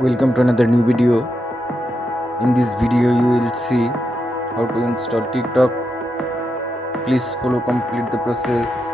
Welcome to another new video. In this video you will see how to install TikTok. Please follow complete the process.